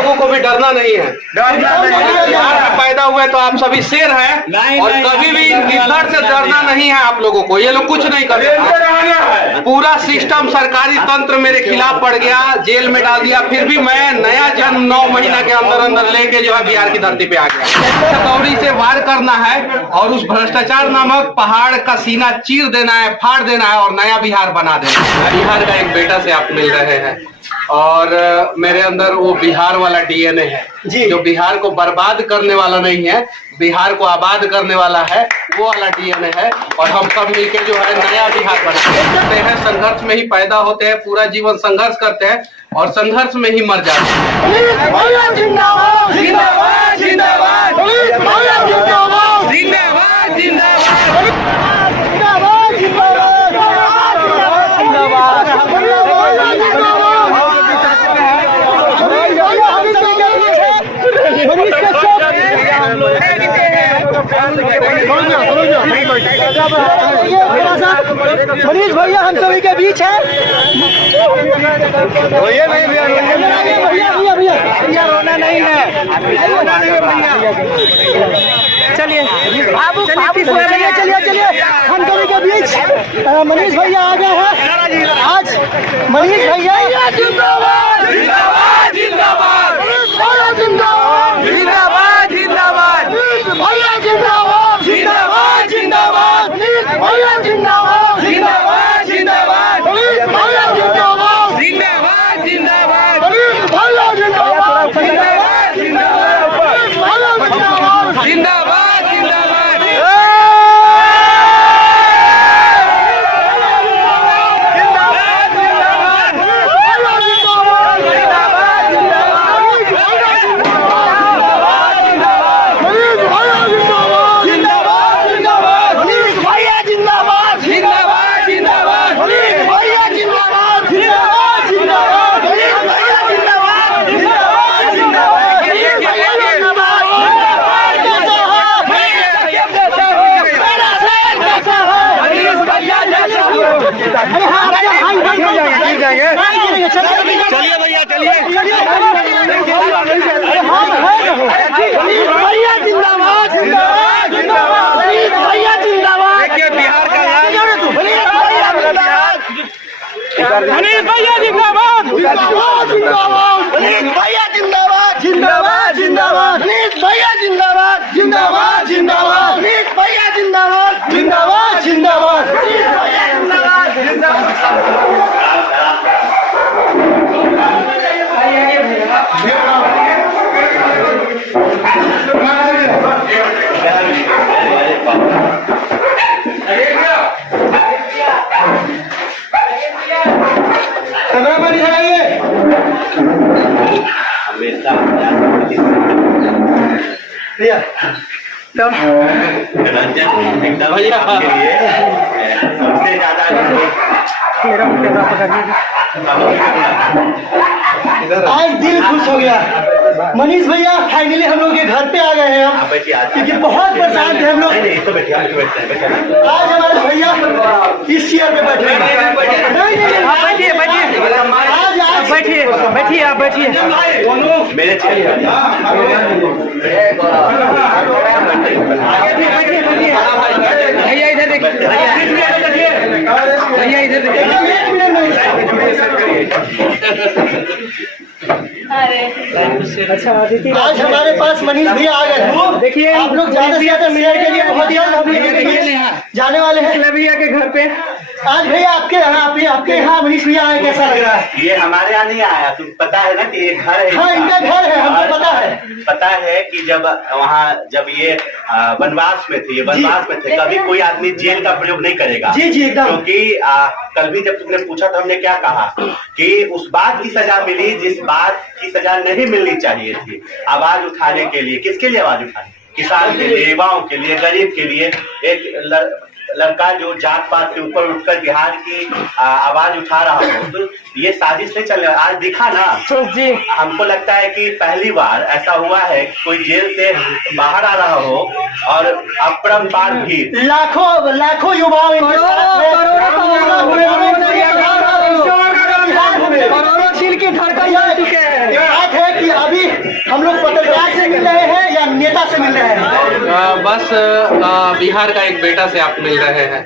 लोगों को भी डरना नहीं है। बिहार में पैदा हुए तो आप सभी शेर हैं और कभी भी गिद्दड़ से डरना नहीं है आप लोगों को। ये लोग कुछ नहीं कर सकते। पूरा सिस्टम सरकारी तंत्र मेरे खिलाफ पड़ गया, जेल में डाल दिया, फिर भी मैं नया जन्म 9 महीना के अंदर अंदर लेके जो है बिहार की धरती पे आ गया। खतौड़ी से वार करना है और उस भ्रष्टाचार नामक पहाड़ का सीना चीर देना है, फाड़ देना है और नया बिहार बना देना है। बिहार का एक बेटा से आप मिल रहे हैं और मेरे अंदर वो बिहार वाला डीएनए है जो बिहार को बर्बाद करने वाला नहीं है, बिहार को आबाद करने वाला है, वो वाला डीएनए है। और हम सब मिलकर जो है नया बिहार बनाते हैं। संघर्ष में ही पैदा होते हैं, पूरा जीवन संघर्ष करते हैं और संघर्ष में ही मर जाते हैं। मनीष भैया हम सभी के बीच है। भैया रोना नहीं है। चलिए चलिए हम सभी के बीच मनीष भैया आ गए हैं। आज मनीष भैया जिंदाबाद जिंदाबाद जिंदाबाद जिंदाबाद जिंदाबाद जिंदाबाद भैया जिंदाबाद जिंदाबाद जिंदाबाद भैया जिंदाबाद जिंदाबाद जिंदाबाद भैया जिंदाबाद जिंदाबाद जिंदाबाद भैया जिंदाबाद जिंदाबाद जिंदाबाद जिंदाबाद चलिए भैया चलिए भैया जिंदाबाद जिंदाबाद जिंदाबाद भैया जिंदाबाद। देखिए बिहार का मनीष भैया जिंदाबाद जिंदाबाद जिंदाबाद भैया जिंदाबाद जिंदाबाद जिंदाबाद भैया जिंदाबाद जिंदाबाद जिंदाबाद भैया जिंदाबाद जिंदाबाद जिंदाबाद भैया जिंदाबाद जिंदाबाद। सबसे ज्यादा आज दिल खुश हो गया। मनीष भैया फाइनली हम लोग के घर पे आ गए हैं हम, क्योंकि बहुत परेशान थे हम लोग। आज हमारे भैया इस चेयर पे बैठे हैं। बैठिए बैठिए बैठिए आप बैठिए मेरे चेयर भैया इधर देखिए भैया इधर अच्छा अदिति आज हमारे पास मनीष भैया आ गए। देखिए आप लोग ज्यादा से ज्यादा मिनट के लिए बहुत जाने वाले हैं भैया के घर पे। आज भैया आपके यहाँ मनीष भैया आए, कैसा लग रहा है? ये हमारे यहाँ नहीं आया, तुम पता है ना कि ये घर है। हाँ इनका घर है, हमको पता है कि जब ये वनवास में थे, कभी कोई आदमी जेल का प्रयोग नहीं करेगा। जी जी एकदम। क्योंकि कल भी जब तुमने पूछा तो हमने क्या कहा कि उस बात की सजा मिली जिस बात की सजा नहीं मिलनी चाहिए थी। आवाज उठाने के लिए, किसके लिए आवाज उठाने? किसान के लिए, युवाओं के लिए, गरीब के लिए। एक लड़का जो जात पात से ऊपर उठकर बिहार की आवाज उठा रहा हो, तो ये साजिश नहीं चल रहा। आज दिखा ना जी, हमको लगता है कि पहली बार ऐसा हुआ है कोई जेल से बाहर आ रहा हो और अपरंपार भीड़, लाखों युवाओं करोड़ों छील के घर का जा चुके हैं। बात है कि अभी हम लोग पत्रकार से मिल रहे हैं या नेता से मिल रहे हैं? बस बिहार का एक बेटा से आप मिल रहे हैं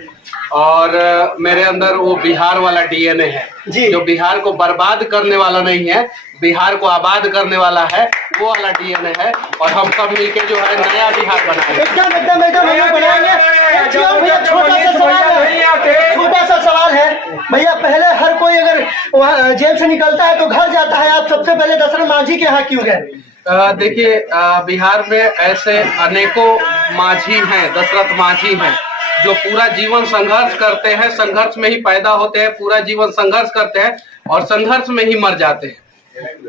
और मेरे अंदर वो बिहार वाला डीएनए है जी। जो बिहार को बर्बाद करने वाला नहीं है, बिहार को आबाद करने वाला है, वो वाला डीएनए है और हम सब मिलके जो है नया बिहार बनाएंगे। एकदम एकदम एकदम हम लोग बनाएंगे। भैया छोटा सा सवाल है भैया, पहले हर कोई अगर वहाँ जेल से निकलता है तो घर जाता है, आप सबसे पहले दशरथ मांझी के यहाँ क्यों गए? देखिए बिहार में ऐसे अनेकों मांझी हैं, दशरथ मांझी हैं जो पूरा जीवन संघर्ष करते हैं, संघर्ष में ही पैदा होते हैं, पूरा जीवन संघर्ष करते हैं और संघर्ष में ही मर जाते हैं।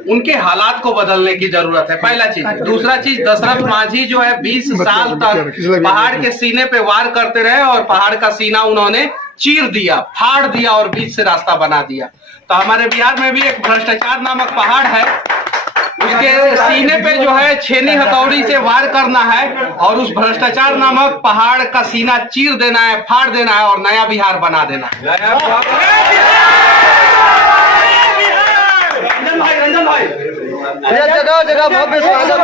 उनके हालात को बदलने की जरूरत है, पहला चीज। दूसरा चीज, दशरथ मांझी जो है 20 साल तक पहाड़ के सीने पे वार करते रहे और पहाड़ का सीना उन्होंने चीर दिया, फाड़ दिया और बीच से रास्ता बना दिया। तो हमारे बिहार में भी एक भ्रष्टाचार नामक पहाड़ है, उसके सीने पे जो है छेनी हथौड़ी से वार करना है और उस भ्रष्टाचार नामक पहाड़ का सीना चीर देना है, फाड़ देना है और नया बिहार बना देना है। जगह जगह भव्य स्वागत,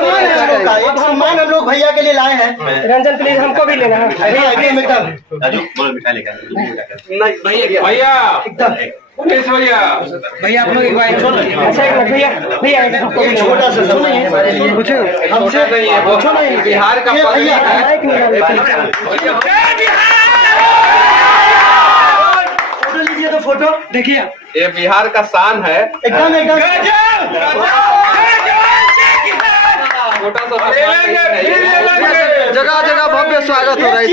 एक सम्मान हम लोग भैया के लिए लाए हैं। रंजन प्लीज हमको भी लेना है। भैया भैया आप लोग एक बार भैया छोटा सा हमसे नहीं है, पूछो नहीं, बिहार का फोटो लीजिए तो फोटो देखिए, ये बिहार का शान है। एकदम एकदम जगह जगह भव्य स्वागत हो रहा है।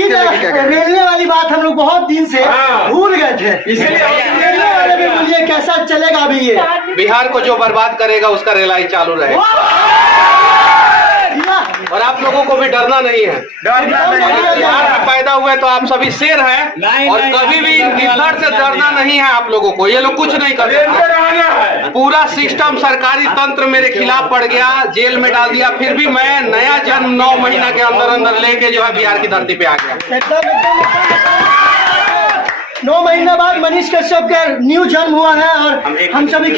रेलवे वाली बात हम लोग बहुत दिन से भूल गए थे, इसलिए रेलवे वाले भी बोलिए कैसा चलेगा अभी ये बिहार को जो बर्बाद करेगा उसका रेलाई चालू रहेगा और आप लोगों को भी डरना नहीं है। बिहार में पैदा हुए तो आप सभी शेर हैं और कभी भी गिद्दड़ से डरना नहीं है आप लोगों को। ये लोग कुछ नहीं कर सकते। पूरा सिस्टम सरकारी तंत्र मेरे खिलाफ पड़ गया, जेल में डाल दिया, फिर भी मैं नया जन्म 9 महीना के अंदर अंदर लेके जो है बिहार की धरती पे आ गया। 9 महीना बाद मनीष कश्यप का न्यू जन्म हुआ है और हम सभी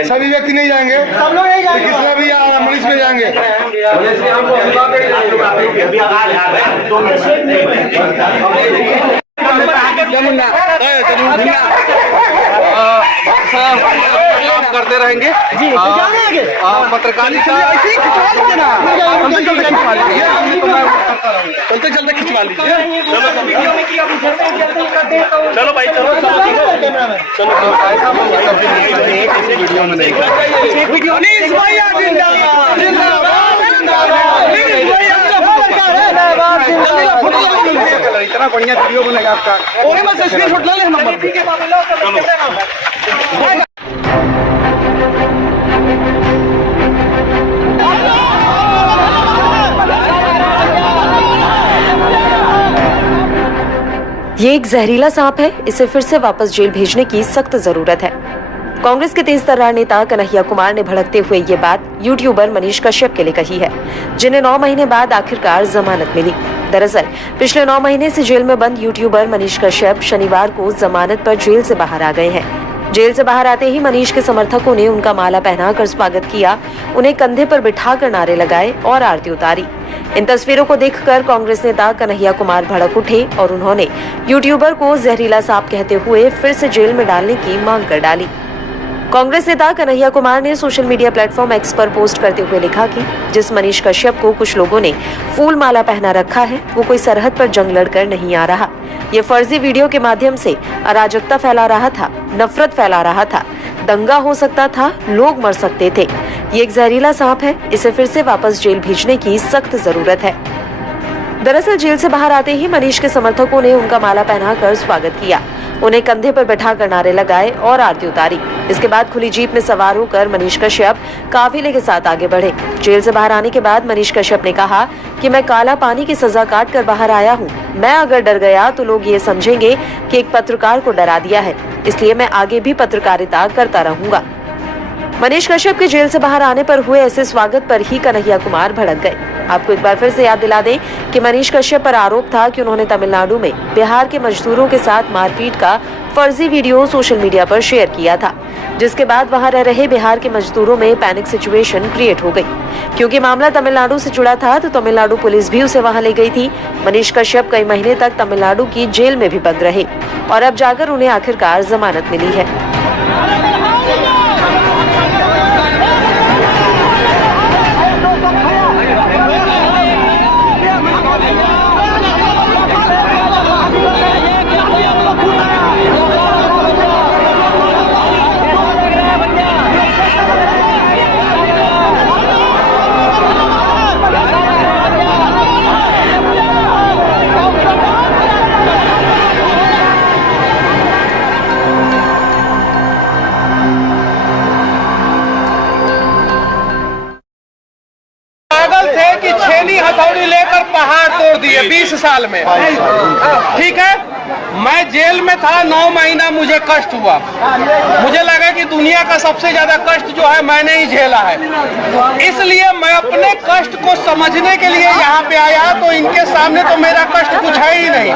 सभी व्यक्ति नहीं जाएंगे, सब लोग नहीं जाएंगे, किसी भी मनीष में जाएंगे। करते रहेंगे पत्रकारिता चलते चलते खिंचवा लीजिए। चलो भाई चलो वीडियो में नहीं इतना बढ़िया वीडियो बनेगा आपका। स्क्रीनशॉट ले लेना। ये एक जहरीला सांप है, इसे फिर से वापस जेल भेजने की सख्त जरूरत है। कांग्रेस के तेज तर्रार नेता कन्हैया कुमार ने भड़कते हुए ये बात यूट्यूबर मनीष कश्यप के लिए कही है, जिन्हें 9 महीने बाद आखिरकार जमानत मिली। दरअसल पिछले 9 महीने से जेल में बंद यूट्यूबर मनीष कश्यप शनिवार को जमानत पर जेल से बाहर आ गए हैं। जेल से बाहर आते ही मनीष के समर्थकों ने उनका माला पहनाकर स्वागत किया, उन्हें कंधे पर बिठाकर नारे लगाए और आरती उतारी। इन तस्वीरों को देखकर कांग्रेस नेता कन्हैया कुमार भड़क उठे और उन्होंने यूट्यूबर को जहरीला सांप कहते हुए फिर से जेल में डालने की मांग कर डाली। कांग्रेस नेता कन्हैया कुमार ने सोशल मीडिया प्लेटफॉर्म एक्स पर पोस्ट करते हुए लिखा कि जिस मनीष कश्यप को कुछ लोगों ने फूल माला पहना रखा है, वो कोई सरहद पर जंग लड़कर नहीं आ रहा। ये फर्जी वीडियो के माध्यम से अराजकता फैला रहा था, नफरत फैला रहा था, दंगा हो सकता था, लोग मर सकते थे। ये एक जहरीला सांप है, इसे फिर से वापस जेल भेजने की सख्त जरूरत है। दरअसल जेल से बाहर आते ही मनीष के समर्थकों ने उनका माला पहनाकर स्वागत किया, उन्हें कंधे पर बैठाकर नारे लगाए और आरती उतारी। इसके बाद खुली जीप में सवार होकर मनीष कश्यप काफिले के साथ आगे बढ़े। जेल से बाहर आने के बाद मनीष कश्यप ने कहा कि मैं काला पानी की सजा काट कर बाहर आया हूँ। मैं अगर डर गया तो लोग ये समझेंगे कि एक पत्रकार को डरा दिया है, इसलिए मैं आगे भी पत्रकारिता करता रहूंगा। मनीष कश्यप के जेल से बाहर आने पर हुए ऐसे स्वागत पर ही कन्हैया कुमार भड़क गए। आपको एक बार फिर से याद दिला दें कि मनीष कश्यप पर आरोप था कि उन्होंने तमिलनाडु में बिहार के मजदूरों के साथ मारपीट का फर्जी वीडियो सोशल मीडिया पर शेयर किया था, जिसके बाद वहां रह रहे बिहार के मजदूरों में पैनिक सिचुएशन क्रिएट हो गई। क्योंकि मामला तमिलनाडु से जुड़ा था तो तमिलनाडु पुलिस भी उसे वहां ले गई थी। मनीष कश्यप कई महीने तक तमिलनाडु की जेल में भी बंद रहे और अब जाकर उन्हें आखिरकार जमानत मिली है। हथौड़ी लेकर पहाड़ तोड़ दिए 20 साल में। ठीक है, मैं जेल में था 9 महीना, मुझे कष्ट हुआ। मुझे लगा कि दुनिया का सबसे ज्यादा कष्ट जो है मैंने ही झेला है, इसलिए मैं अपने कष्ट को समझने के लिए यहाँ पे आया। तो इनके सामने तो मेरा कष्ट कुछ है ही नहीं।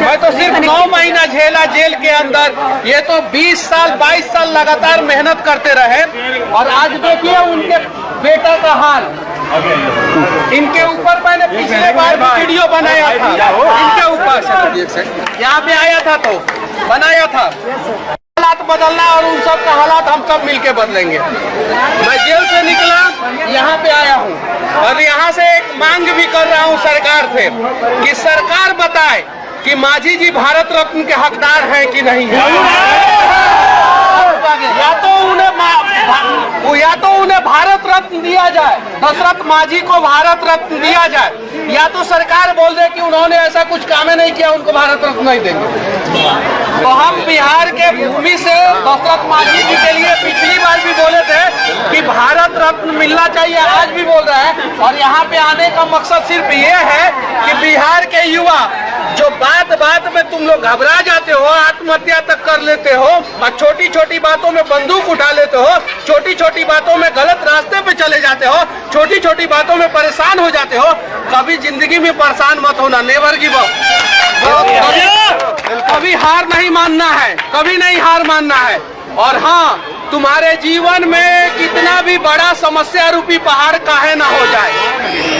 मैं तो सिर्फ 9 महीना झेला जेल के अंदर, ये तो 20 साल 22 साल लगातार मेहनत करते रहे। और आज देखिए उनके बेटा का हाल। इनके ऊपर मैंने पिछले बार भी वीडियो बनाया था, इनके ऊपर यहाँ पे आया था तो बनाया था। हालात बदलना और उन सब का हालात हम सब मिलके बदलेंगे। मैं जेल से निकला, यहाँ पे आया हूँ और यहाँ से एक मांग भी कर रहा हूँ सरकार से कि सरकार बताए कि माझी जी भारत रत्न के हकदार हैं कि नहीं है। या तो उन्हें भारत रत्न दिया जाए, दशरथ माझी को भारत रत्न दिया जाए, या तो सरकार बोल दे कि उन्होंने ऐसा कुछ काम नहीं किया, उनको भारत रत्न नहीं देंगे। तो हम बिहार के भूमि से दशरथ माझी जी के लिए पिछली बार भी बोले थे कि भारत रत्न मिलना चाहिए, आज भी बोल रहे हैं। और यहाँ पे आने का मकसद सिर्फ ये है कि बिहार के युवा जो बात बात में तुम लोग घबरा जाते हो, आत्महत्या तक कर लेते हो और छोटी छोटी बातों में बंदूक उठा लेते हो, छोटी छोटी बातों में गलत रास्ते पे चले जाते हो, छोटी छोटी बातों में परेशान हो जाते हो, कभी जिंदगी में परेशान मत होना। Never give up. कभी हार नहीं मानना है, कभी नहीं हार मानना है। और हाँ, तुम्हारे जीवन में कितना भी बड़ा समस्या रूपी पहाड़ काहे ना हो जाए,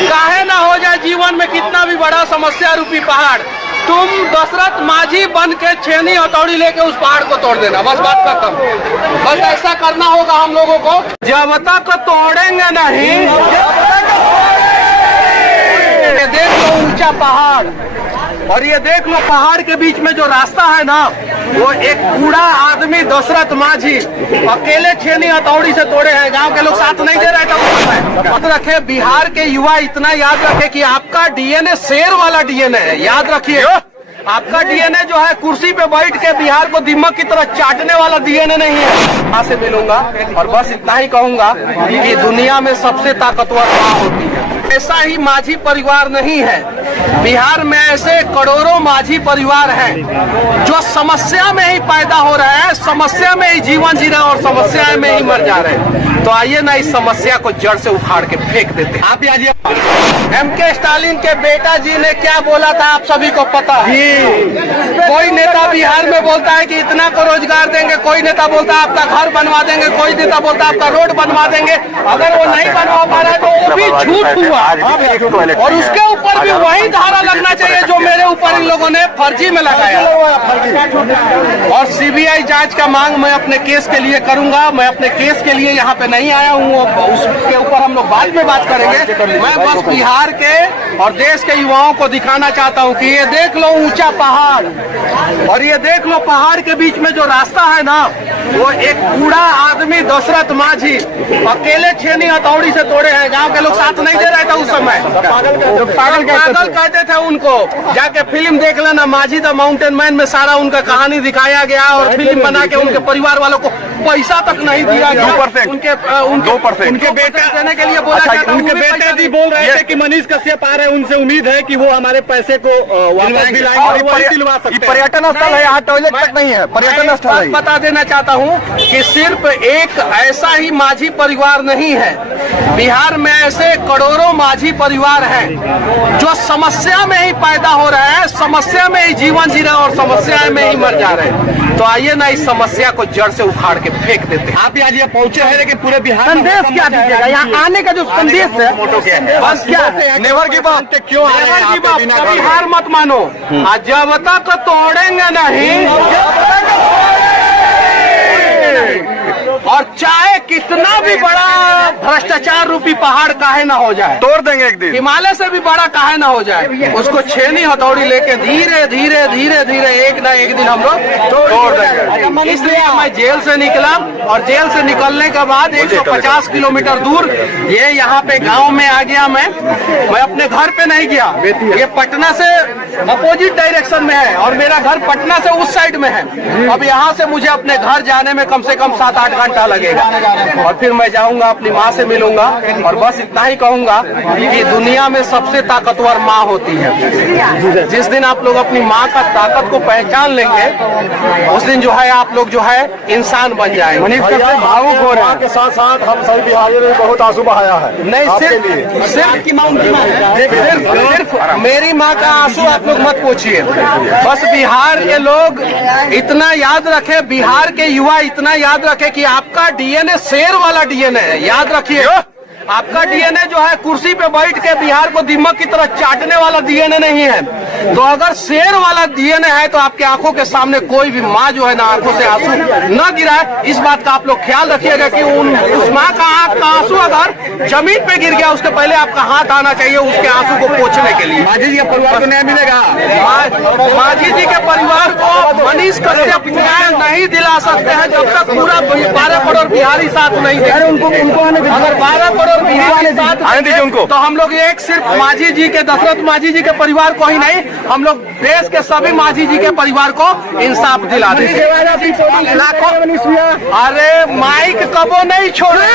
काहे ना हो जाए, जीवन में कितना भी बड़ा समस्या रूपी पहाड़, तुम दशरथ माझी बन के छेनी हथौड़ी लेके उस पहाड़ को तोड़ देना। बस बात खत्म। बस ऐसा करना होगा हम लोगों को। जब तक तोड़ेंगे नहीं, देख लो ऊंचा पहाड़, और ये देख लो पहाड़ के बीच में जो रास्ता है ना, वो एक बूढ़ा आदमी दशरथ माझी अकेले छेनी हथौड़ी से तोड़े हैं। गांव के लोग साथ नहीं दे रहे थे। याद रखे, बिहार के युवा इतना याद रखे कि आपका डीएनए शेर वाला डीएनए है। याद रखिए, आपका डीएनए जो है कुर्सी पे बैठ के बिहार को दिमाग की तरह चाटने वाला डीएनए नहीं है। यहाँ से मिलूंगा और बस इतना ही कहूंगा कि दुनिया में सबसे ताकतवर माँ होती है। ऐसा ही माझी परिवार नहीं है, बिहार में ऐसे करोड़ों माझी परिवार हैं जो समस्या में ही पैदा हो रहे हैं, समस्या में ही जीवन जी रहे हैं और समस्या में ही मर जा रहे हैं। तो आइए ना इस समस्या को जड़ से उखाड़ के फेंक देते हैं। आप आइए। एमके स्टालिन के बेटा जी ने क्या बोला था आप सभी को पता है। कोई नेता बिहार में बोलता है कि इतना को रोजगार देंगे, कोई नेता बोलता है आपका घर बनवा देंगे, कोई नेता बोलता है आपका रोड बनवा देंगे। अगर वो नहीं बनवा पा रहा है तो वो भी झूठ हुआ। और उसके ऊपर भी वही धारा लगना चाहिए जो मेरे ऊपर इन लोगों ने फर्जी में लगाया। और सीबीआई जांच का मांग मैं अपने केस के लिए करूंगा। मैं अपने केस के लिए यहाँ पे नहीं आया हूँ, उसके ऊपर हम लोग बाद में बात करेंगे। मैं बस बिहार के और देश के युवाओं को दिखाना चाहता हूँ कि ये देख लो ऊंचा पहाड़, और ये देख लो पहाड़ के बीच में जो रास्ता है ना, वो एक बूढ़ा आदमी दशरथ माझी अकेले छेनी हथौड़ी से तोड़े हैं। गांव के लोग साथ नहीं दे रहे थे उस समय, पागल कहते थे उनको। जाके फिल्म देख लेना, माझी द माउंटेन मैन में सारा उनका कहानी दिखाया गया और फिल्म बना के उनके परिवार वालों को पैसा तक नहीं दिया गया। 2%, उनके 2%। उनके बेटे देने के लिए बोला जाता है, उनके वो भी बेटे पैसा जी नहीं। बोल रहे थे कि मनीष कश्यप आ रहे हैं, उनसे उम्मीद है कि वो हमारे पैसे को वापस दिलाएंगे और वही दिलवा सकते हैं। पर्यटन स्थल है, यहाँ टॉयलेट तक नहीं है, पर्यटन स्थल मैं है। बता देना चाहता हूँ कि सिर्फ एक ऐसा ही माझी परिवार नहीं है, बिहार में ऐसे करोड़ों माझी परिवार हैं जो समस्या में ही पैदा हो रहे हैं, समस्या में ही जीवन जी रहे हैं और समस्या में ही मर जा रहे हैं। तो आइए ना इस समस्या को जड़ से उखाड़ के फेंक देते हैं। आप आज ये पहुंचे हैं लेकिन पूरे बिहार में संदेश क्या दीजिएगा यहाँ आने का जो संदेश है बस क्या है? Never give up. क्यों आ रहे हैं नेवर गिव आप अप, बिना कभी घर? हार मत मानो। और जब तक तोड़ेंगे नहीं और चाहे कितना भी बड़ा भ्रष्टाचार रूपी पहाड़ काहे ना हो जाए, तोड़ देंगे एक दिन। हिमालय से भी बड़ा काहे ना हो जाए, उसको छेनी हथौड़ी लेके धीरे धीरे धीरे धीरे एक ना एक दिन हम लोग तोड़ देंगे। इसलिए मैं जेल से निकला और जेल से निकलने के बाद 150 किलोमीटर दूर ये यहाँ पे गांव में आ गया। मैं अपने घर पे नहीं गया, ये पटना से अपोजिट डायरेक्शन में है और मेरा घर पटना से उस साइड में है। अब यहाँ से मुझे अपने घर जाने में कम से कम 7-8 घंटा लगेगा और फिर मैं जाऊंगा, अपनी माँ से मिलूंगा और बस इतना ही कहूंगा कि दुनिया में सबसे ताकतवर माँ होती है। जिस दिन आप लोग अपनी माँ का ताकत को पहचान लेंगे उस दिन जो है आप लोग जो है इंसान बन जाएंगे। भावुक हो रहे हैं के साथ साथ हम सभी बिहारियों ने बहुत आंसू बहाया है। नहीं, सिर्फ मेरी माँ का आंसू आप लोग मत पूछिए। बस बिहार के लोग इतना याद रखे, बिहार के युवा इतना याद रखे कि आपका डीएनए शेर वाला डीएनए है। याद रखिए, आपका डीएनए जो है कुर्सी पे बैठ के बिहार को दीमक की तरह चाटने वाला डीएनए नहीं है। तो अगर शेर वाला डीएनए है तो आपके आंखों के सामने कोई भी माँ जो है ना आंखों से आंसू न गिराए, इस बात का आप लोग ख्याल रखिएगा कि उस माँ का आंख का आंसू अगर जमीन पे गिर गया उसके पहले आपका हाथ आना चाहिए उसके आंसू को पोंछने के लिए। माझी जी के परिवार को न्याय मिलेगा। माझी जी के परिवार को मनीष कश्यप न्याय नहीं दिला सकते हैं जब तक पूरा 12 करोड़ बिहारी साथ नहीं देंगे। अगर 12 करोड़ बिहारी साथ आने दीजिए उनको। तो हम लोग एक सिर्फ माझी जी के, दशरथ माझी जी के परिवार को ही नहीं, हम लोग देश के सभी माझी जी के परिवार को इंसाफ दिला देंगे। अरे माइक कबो नहीं छोड़े,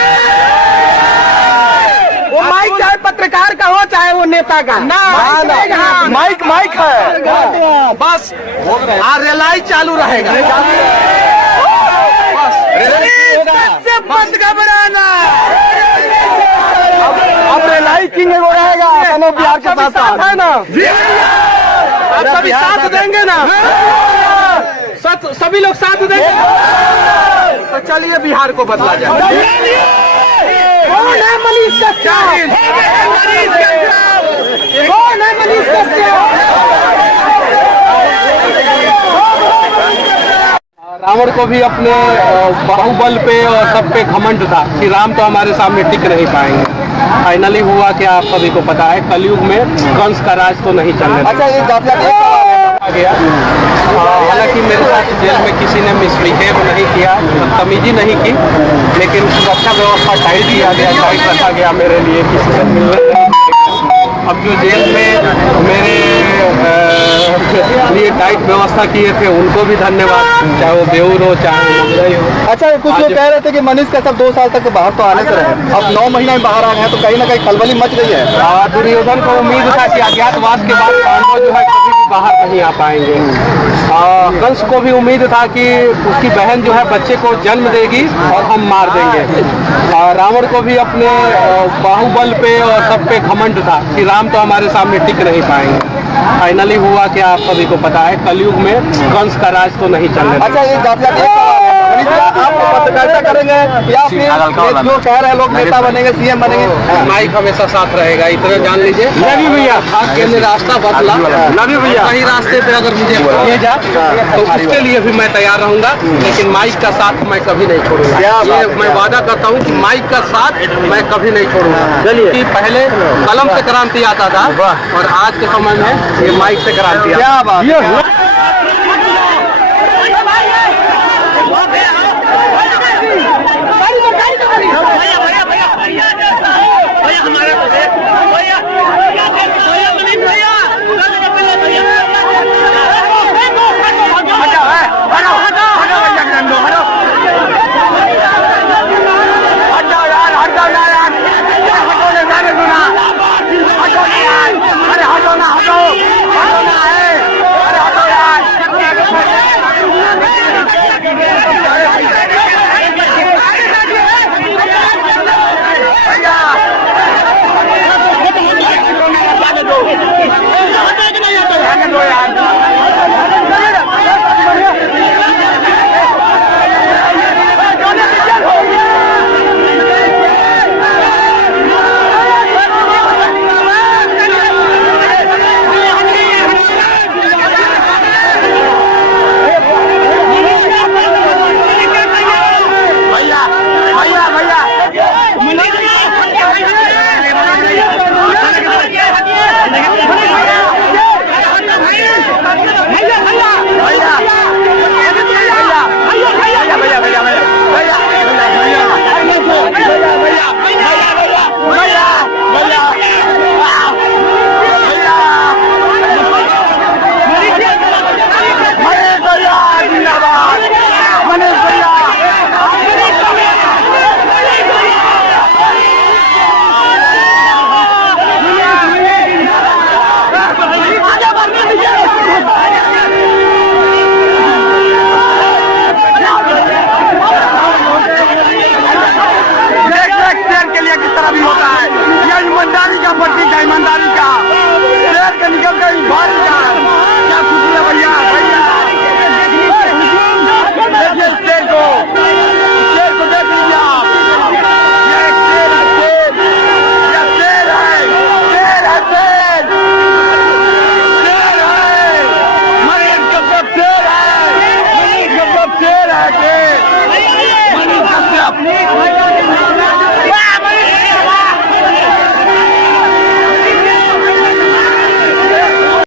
वो माइक चाहे पत्रकार का हो चाहे वो नेता का माइक है, बस रेलाई चालू रहेगा। मत घबराना, अब रेलाई किंग वो रहेगा, बिहार के साथ है ना, आप सभी साथ देंगे ना, सभी लोग साथ देंगे तो चलिए बिहार को बदला जाए। कौन है मनीष कश्यप? कौन है मनीष कश्यप? रावण को भी अपने बाहुबल पे और सब पे घमंड था कि राम तो हमारे सामने टिक नहीं पाएंगे। फाइनली हुआ कि आप सभी को पता है, कलयुग में कंस का राज तो नहीं चलने अच्छा, ये आ गया। हालांकि मेरे साथ जेल में किसी ने मिसबिहेव नहीं किया, तमीजी नहीं की, लेकिन सुरक्षा व्यवस्था टाइट किया गया, टाइट रखा गया मेरे लिए, किसी से मिलने। अब जो जेल में मेरे लिए टाइट व्यवस्था किए थे उनको भी धन्यवाद, चाहे वो बेऊर हो चाहे हो। अच्छा, कुछ लोग कह रहे थे कि मनीष कश्यप 2 साल तक बाहर तो आने से रहे, अब 9 महीना में बाहर आ गए हैं, तो कहीं ना कहीं खलबली मच गई है। दुर्योधन को उम्मीद था कि अज्ञातवास के बाद पांडव जो है कभी भी बाहर नहीं आ पाएंगे। कंस को भी उम्मीद था कि उसकी बहन जो है बच्चे को जन्म देगी और हम मार देंगे। रावण को भी अपने बाहुबल पे और सब पे घमंड था कि राम तो हमारे सामने टिक नहीं पाएंगे। फाइनली हुआ कि आप सभी को पता है, कलयुग में कंस का राज तो नहीं चलने। अच्छा, ये आप पत्रकारिता करेंगे या फिर जो कह रहे हैं लोग नेता बनेंगे, सीएम बनेंगे? माइक हमेशा साथ रहेगा, इतना जान लीजिए। नबी भैया मैंने रास्ता बदला, नबी भैया कहीं रास्ते पे अगर मुझे भेजा तो उसके लिए भी मैं तैयार रहूंगा, लेकिन माइक का साथ मैं कभी नहीं छोड़ूंगा। ये मैं वादा करता हूँ कि माइक का साथ मैं कभी नहीं छोड़ूंगा। चलिए, कि पहले कलम से क्रांति आता था और आज के समय में ये माइक से क्रांति आता है।